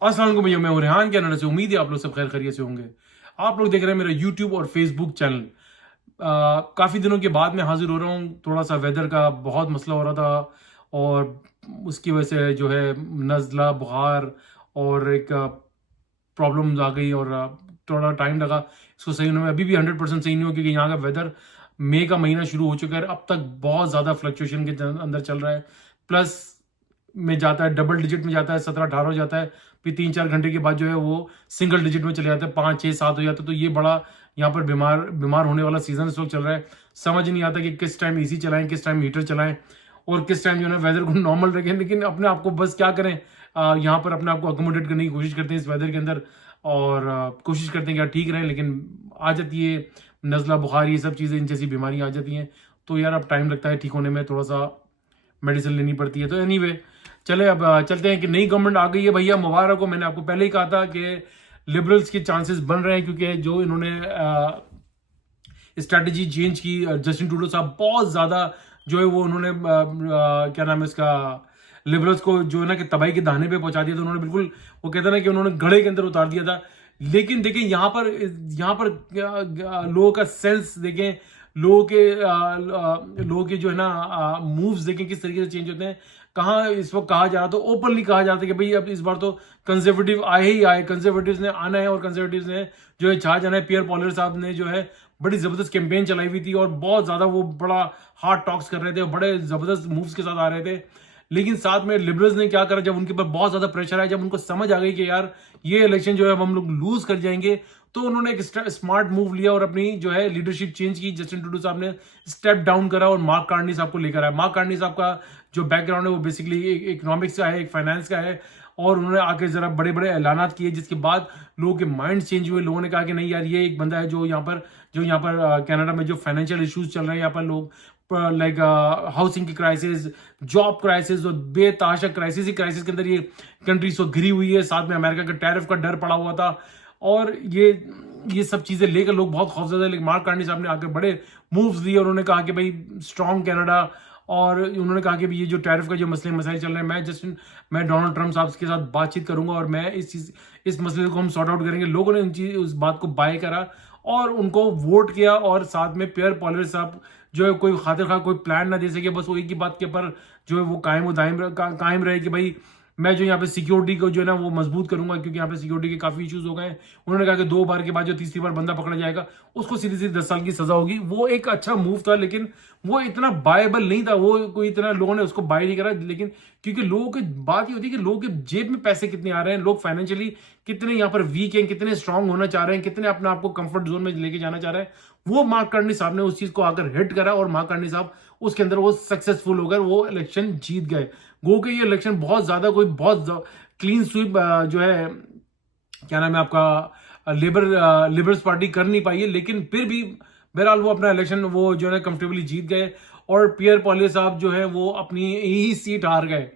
अस्सलाम वालेकुम भैया, मैं हूं रेहान कनाडा से। उम्मीद है आप लोग सब खैर खैरियत से होंगे। आप लोग देख रहे हैं मेरा यूट्यूब और फेसबुक चैनल। काफ़ी दिनों के बाद मैं हाजिर हो रहा हूँ। थोड़ा सा वेदर का बहुत मसला हो रहा था और उसकी वजह से जो है नज़ला बुखार और एक प्रॉब्लम आ गई और थोड़ा टाइम लगा इसको सही होने में। अभी भी 100% सही नहीं हो, क्योंकि यहाँ का वेदर मई का महीना शुरू हो चुका है, अब तक बहुत ज़्यादा फ्लक्चुएशन के अंदर चल रहा है। प्लस में जाता है, डबल डिजिट में जाता है, 17-18 हो जाता है, फिर 3-4 घंटे के बाद जो है वो सिंगल डिजिट में चले जाता है, 5-6-7 हो जाता है। तो ये बड़ा यहाँ पर बीमार बीमार होने वाला सीजन इस वक्त चल रहा है। समझ नहीं आता कि किस टाइम एसी चलाएं, किस टाइम हीटर चलाएं और किस टाइम जो है वेदर को नॉर्मल रखें। लेकिन अपने आप को बस क्या करें, यहाँ पर अपने आप को अकोमोडेट करने की कोशिश करते हैं इस वेदर के अंदर और कोशिश करते हैं कि यार ठीक रहें। लेकिन आ जाती है नज़ला बुखार, ये सब चीज़ें, इन जैसी बीमारियाँ आ जाती हैं। तो यार अब टाइम लगता है ठीक होने में, थोड़ा सा मेडिसिन लेनी पड़ती है। तो एनीवे चले अब चलते हैं कि नई गवर्नमेंट आ गई है भैया, मुबारक हो। मैंने आपको पहले ही कहा था कि लिबरल्स के चांसेस बन रहे हैं, क्योंकि जो इन्होंने स्ट्रैटेजी चेंज की, जस्टिन ट्रूडो साहब बहुत ज़्यादा जो है वो उन्होंने क्या नाम है इसका, लिबरल्स को जो है ना कि तबाही के दाने पे पहुंचा दिया था उन्होंने। बिल्कुल वो कहते हैं ना कि उन्होंने घड़े के अंदर उतार दिया था। लेकिन देखें यहाँ पर लोगों का सेंस देखें, लोगों के जो है ना मूव्स देखें किस तरीके से चेंज होते हैं। कहाँ इस वक्त कहा जा रहा था, ओपनली कहा जा रहा था कि भाई अब इस बार तो कंजर्वेटिव आए ही आए, कंजर्वेटिव्स ने आना है और कंजर्वेटिव्स ने जो है छा जाना है। पियर पॉलियर साहब ने जो है बड़ी जबरदस्त कैंपेन चलाई हुई थी और बहुत ज्यादा वो बड़ा हार्ड टॉक्स कर रहे थे, बड़े जबरदस्त मूव्स के साथ आ रहे थे। लेकिन साथ में लिबरल्स ने क्या करा, जब उनके ऊपर बहुत ज्यादा प्रेशर आया, जब उनको समझ आ गई कि यार ये इलेक्शन जो है हम लोग लूज कर जाएंगे, तो उन्होंने एक स्मार्ट मूव लिया और अपनी जो है लीडरशिप चेंज की। जस्टिन ट्रूडो साहब ने स्टेप डाउन करा और मार्क कार्नी साहब को लेकर आया। मार्क कार्नी साहब का जो बैकग्राउंड है वो बेसिकली इकोनॉमिक्स का है, एक फाइनेंस का है, और उन्होंने आके जरा बड़े बड़े ऐलानात किए, जिसके बाद लोगों के माइंड चेंज हुए। लोगों ने कहा कि नहीं यार, ये एक बंदा है जो यहाँ पर कनाडा में जो फाइनेंशियल इश्यूज चल रहे हैं, यहाँ पर लोग लाइक हाउसिंग की क्राइसिस, जॉब क्राइसिस और बेतहाशा क्राइसिस ही क्राइसिस के अंदर ये कंट्री सो घिरी हुई है। साथ में अमेरिका के टैरिफ का डर पड़ा हुआ था और ये सब चीजें लेकर लोग बहुत खौफजदा है। लेकिन मार्क कार्नी साहब ने आकर बड़े मूव्स लिए और उन्होंने कहा कि भाई स्ट्रॉन्ग कनाडा, और उन्होंने कहा कि ये जो टैरिफ का जो मसले चल रहे हैं, मैं डोनाल्ड ट्रंप साहब के साथ बातचीत करूंगा और मैं इस मसले को हम सॉर्ट आउट करेंगे। लोगों ने उस बात को बाय करा और उनको वोट किया। और साथ में पियर पॉलियर साहब जो है कोई खातिर खा कोई प्लान ना दे सके, बस वो एक ही बात के पर जो है वो कायम रहे कि भाई मैं जो यहाँ पे सिक्योरिटी को जो है ना वो मजबूत करूंगा, क्योंकि यहाँ पे सिक्योरिटी के काफी इश्यूज हो गए हैं। उन्होंने कहा कि 2 बार के बाद जो तीसरी बार बंदा पकड़ा जाएगा उसको सीधी सीधी 10 साल की सजा होगी। वो एक अच्छा मूव था, लेकिन वो इतना बायबल नहीं था, वो कोई इतना लोगों ने उसको बाय नहीं करा। लेकिन क्योंकि लोगों की बात ये होती है कि लोगों के जेब में पैसे कितने आ रहे हैं, लोग फाइनेंशियली कितने यहाँ पर वीक हैं, कितने स्ट्रांग होना चाह रहे हैं, कितने अपने आप को कंफर्ट जोन में लेके जाना चाह रहे हैं। वो मार्क कार्नी साहब ने उस चीज को आकर हिट करा और मार्क कार्नी साहब उसके अंदर वो सक्सेसफुल होकर वो इलेक्शन जीत गए। गो के ये इलेक्शन बहुत ज्यादा कोई बहुत क्लीन स्वीप जो है क्या नाम है आपका लिबरल्स पार्टी कर नहीं पाई है, लेकिन फिर भी बहरहाल वो अपना इलेक्शन वो जो है कंफर्टेबली जीत गए और पियर पॉलियर साहब जो है वो अपनी ही सीट हार गए।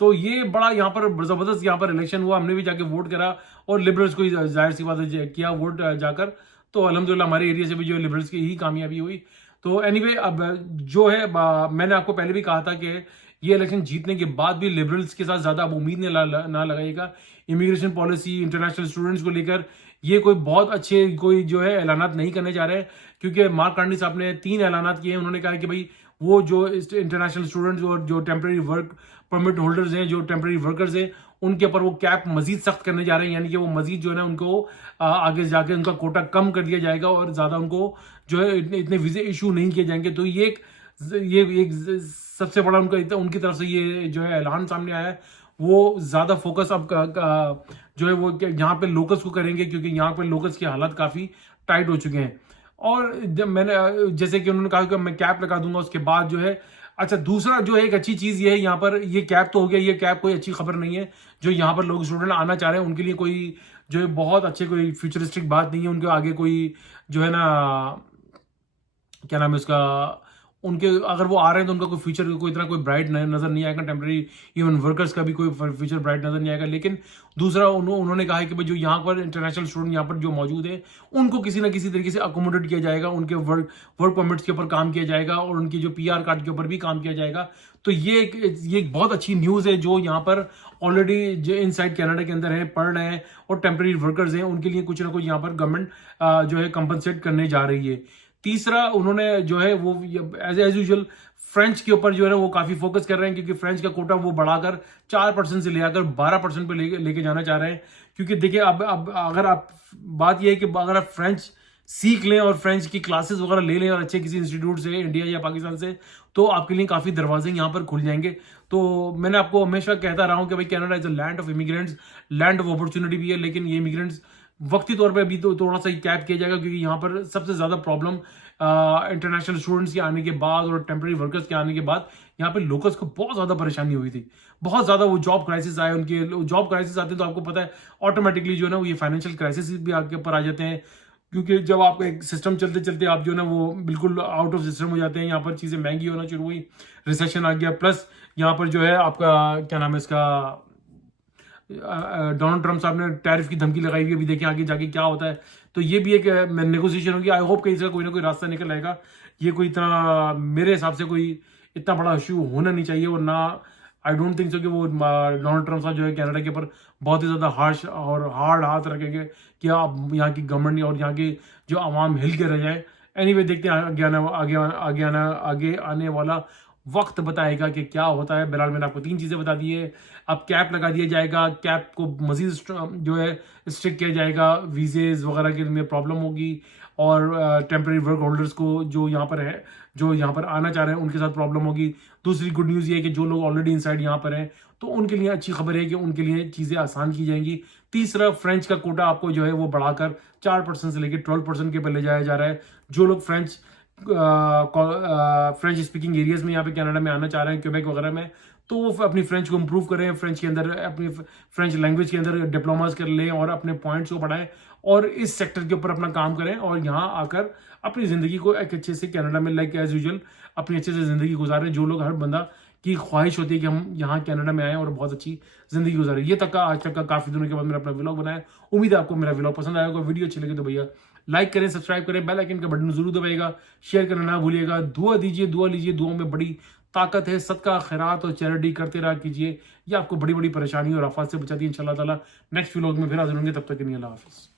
तो ये बड़ा यहाँ पर जबरदस्त यहाँ पर इलेक्शन हुआ। हमने भी जाके वोट करा और लिबरल्स को जाहिर सी बात है किया वोट जाकर। तो अल्हम्दुलिल्लाह हमारे एरिया से भी जो लिबरल्स की ही कामयाबी हुई। तो एनीवे अब जो है मैंने आपको पहले भी कहा था कि ये इलेक्शन जीतने के बाद भी लिबरल्स के साथ ज्यादा अब उम्मीद ना लगाइएगा। इमिग्रेशन पॉलिसी, इंटरनेशनल स्टूडेंट्स को लेकर ये कोई बहुत अच्छे कोई जो है ऐलानात नहीं करने जा रहे हैं, क्योंकि मार्क कार्नी साहब ने 3 ऐलानात किए हैं। उन्होंने कहा कि भाई वो जो इंटरनेशनल स्टूडेंट्स और जो टेम्पररी वर्क परमिट होल्डर्स हैं, जो टेम्पररी वर्कर्स हैं, उनके ऊपर वो कैप मजीद सख्त करने जा रहे हैं। यानी कि वो मजीद जो है ना उनको आगे जाके उनका कोटा कम कर दिया जाएगा और ज्यादा उनको जो है इतने वीजे इशू नहीं किए जाएंगे। तो ये एक सबसे बड़ा उनकी तरफ से ये जो है ऐलान सामने आया है। वो ज्यादा फोकस अब जो है वो यहाँ पे लोकल्स को करेंगे, क्योंकि यहाँ पे लोकल्स की हालत काफी टाइट हो चुके हैं। और जब मैंने जैसे कि उन्होंने कहा कि मैं कैप लगा दूंगा, उसके बाद जो है अच्छा दूसरा जो है एक अच्छी चीज ये है यहाँ पर, ये कैप तो हो गया, ये कैप कोई अच्छी खबर नहीं है। जो यहाँ पर लोग स्टूडेंट आना चाह रहे हैं उनके लिए कोई जो है बहुत अच्छे कोई फ्यूचरिस्टिक बात नहीं है। उनके आगे कोई जो है ना क्या नाम है उसका, उनके अगर वो आ रहे हैं तो उनका कोई फ्यूचर कोई इतना कोई ब्राइट नजर नहीं आएगा, टेम्पररी इवन वर्कर्स का भी कोई फ्यूचर ब्राइट नजर नहीं आएगा। लेकिन दूसरा उन्होंने कहा है कि भाई जो यहाँ पर इंटरनेशनल स्टूडेंट यहाँ पर जो मौजूद है उनको किसी ना किसी तरीके से अकोमोडेट किया जाएगा, उनके वर्क परमिट्स के ऊपर काम किया जाएगा और उनकी जो PR कार्ड के ऊपर भी काम किया जाएगा। तो ये एक बहुत अच्छी न्यूज़ है जो यहाँ पर ऑलरेडी जो इनसाइड कनाडा के अंदर है, पढ़ रहे हैं और टेम्पररी वर्कर्स हैं, उनके लिए कुछ ना कुछ यहाँ पर गवर्नमेंट जो है कंपनसेट करने जा रही है। तीसरा उन्होंने जो है वो एज यूजुअल फ्रेंच के ऊपर जो है वो काफी फोकस कर रहे हैं, क्योंकि फ्रेंच का कोटा वो बढ़ाकर 4% से लेकर 12% पे लेके जाना चाह रहे हैं। क्योंकि देखिए अब अगर आप बात यह है कि अगर आप फ्रेंच सीख लें और फ्रेंच की क्लासेस वगैरह ले लें और अच्छे किसी इंस्टीट्यूट से इंडिया या पाकिस्तान से, तो आपके लिए काफी दरवाजे यहाँ पर खुल जाएंगे। तो मैंने आपको हमेशा कहता रहा हूँ कि भाई Canada is a land of immigrants, land of opportunity भी है, लेकिन ये इमिग्रेंट्स वक्ती तौर पे अभी तो थोड़ा सा कैप किया जाएगा, क्योंकि यहाँ पर सबसे ज्यादा प्रॉब्लम इंटरनेशनल स्टूडेंट्स के आने के बाद और टेम्पररी वर्कर्स के आने के बाद यहाँ पे लोकल्स को बहुत ज्यादा परेशानी हुई थी, बहुत ज्यादा वो जॉब क्राइसिस आए, उनके जॉब क्राइसिस आते हैं तो आपको पता है ऑटोमेटिकली जो है ना वो ये फाइनेंशियल क्राइसिस भी आपके ऊपर आ जाते हैं। क्योंकि जब आपका एक सिस्टम चलते चलते आप जो है ना वो बिल्कुल आउट ऑफ सिस्टम हो जाते हैं, यहाँ पर चीजें महंगी होना शुरू हुई, रिसेशन आ गया, प्लस यहाँ पर जो है आपका क्या नाम है इसका डोनाल्ड ट्रम्प साहब ने टैरिफ की धमकी लगाई हुई, अभी देखिए आगे जाके क्या होता है। तो ये भी एक नेगोशिएशन होगी। आई होप कि इसका कोई ना कोई रास्ता निकल आएगा। ये कोई इतना मेरे हिसाब से कोई इतना बड़ा इशू होना नहीं चाहिए, और ना आई डोंट थिंक सो कि वो डोनाल्ड ट्रम्प साहब जो है कनाडा के ऊपर बहुत ही ज्यादा हार्श और हार्ड हाथ रखेंगे कि आप यहाँ की गवर्नमेंट और यहाँ के जो आवाम हिल के रह जाए। एनीवे देखते हैं आगे आने वाला वक्त बताएगा कि क्या होता है। बहरहाल मैंने आपको 3 चीजें बता दी है। अब कैप लगा दिया जाएगा, कैप को मजीद जो है स्ट्रिक्ट किया जाएगा, वीजेज वगैरह के में प्रॉब्लम होगी, और टेम्पररी वर्क होल्डर्स को जो यहाँ पर है, जो यहाँ पर आना चाह रहे हैं उनके साथ प्रॉब्लम होगी। दूसरी गुड न्यूज़ ये है कि जो लोग ऑलरेडी इनसाइड यहाँ पर हैं तो उनके लिए अच्छी खबर है कि उनके लिए चीज़ें आसान की जाएंगी। तीसरा, फ्रेंच का कोटा आपको जो है वो बढ़ाकर 4% से लेकर 12% के पर ले जाया जा रहा है। जो लोग फ्रेंच स्पीकिंग एरियाज में यहाँ पे कनाडा में आना चाह रहे हैं, क्वेबेक वगैरह में, तो वो अपनी फ्रेंच को इंप्रूव करें, फ्रेंच के अंदर अपनी फ्रेंच लैंग्वेज के अंदर डिप्लोमास कर लें और अपने पॉइंट्स को बढ़ाएं और इस सेक्टर के ऊपर अपना काम करें और यहाँ आकर अपनी जिंदगी को एक अच्छे से कनाडा में लाइक एज यूजुअल अपनी अच्छे से जिंदगी गुजारें। जो लोग, हर बंदा की ख्वाहिश होती है कि हम यहाँ कनाडा में आए और बहुत अच्छी जिंदगी गुजारें। ये तक का आज तक का काफी दिनों के बाद मैंने अपना व्लॉग बनाया। उम्मीद है आपको मेरा व्लॉग पसंद आएगा। वीडियो अच्छी लगे तो भैया लाइक करें, सब्सक्राइब करें, बेल आइकन का बटन जरूर दबाइएगा, शेयर करना ना भूलिएगा, दुआ दीजिए, दुआ लीजिए, दुआ में बड़ी ताकत है। सदका खैरात और चैरिटी करते रहा कीजिए, ये आपको बड़ी बड़ी परेशानी और आफत से बचाती है। इंशाल्लाह ताला नेक्स्ट व्लॉग में फिर हाजिर होंगे, तब तक के लिए अल्लाह हाफिज़।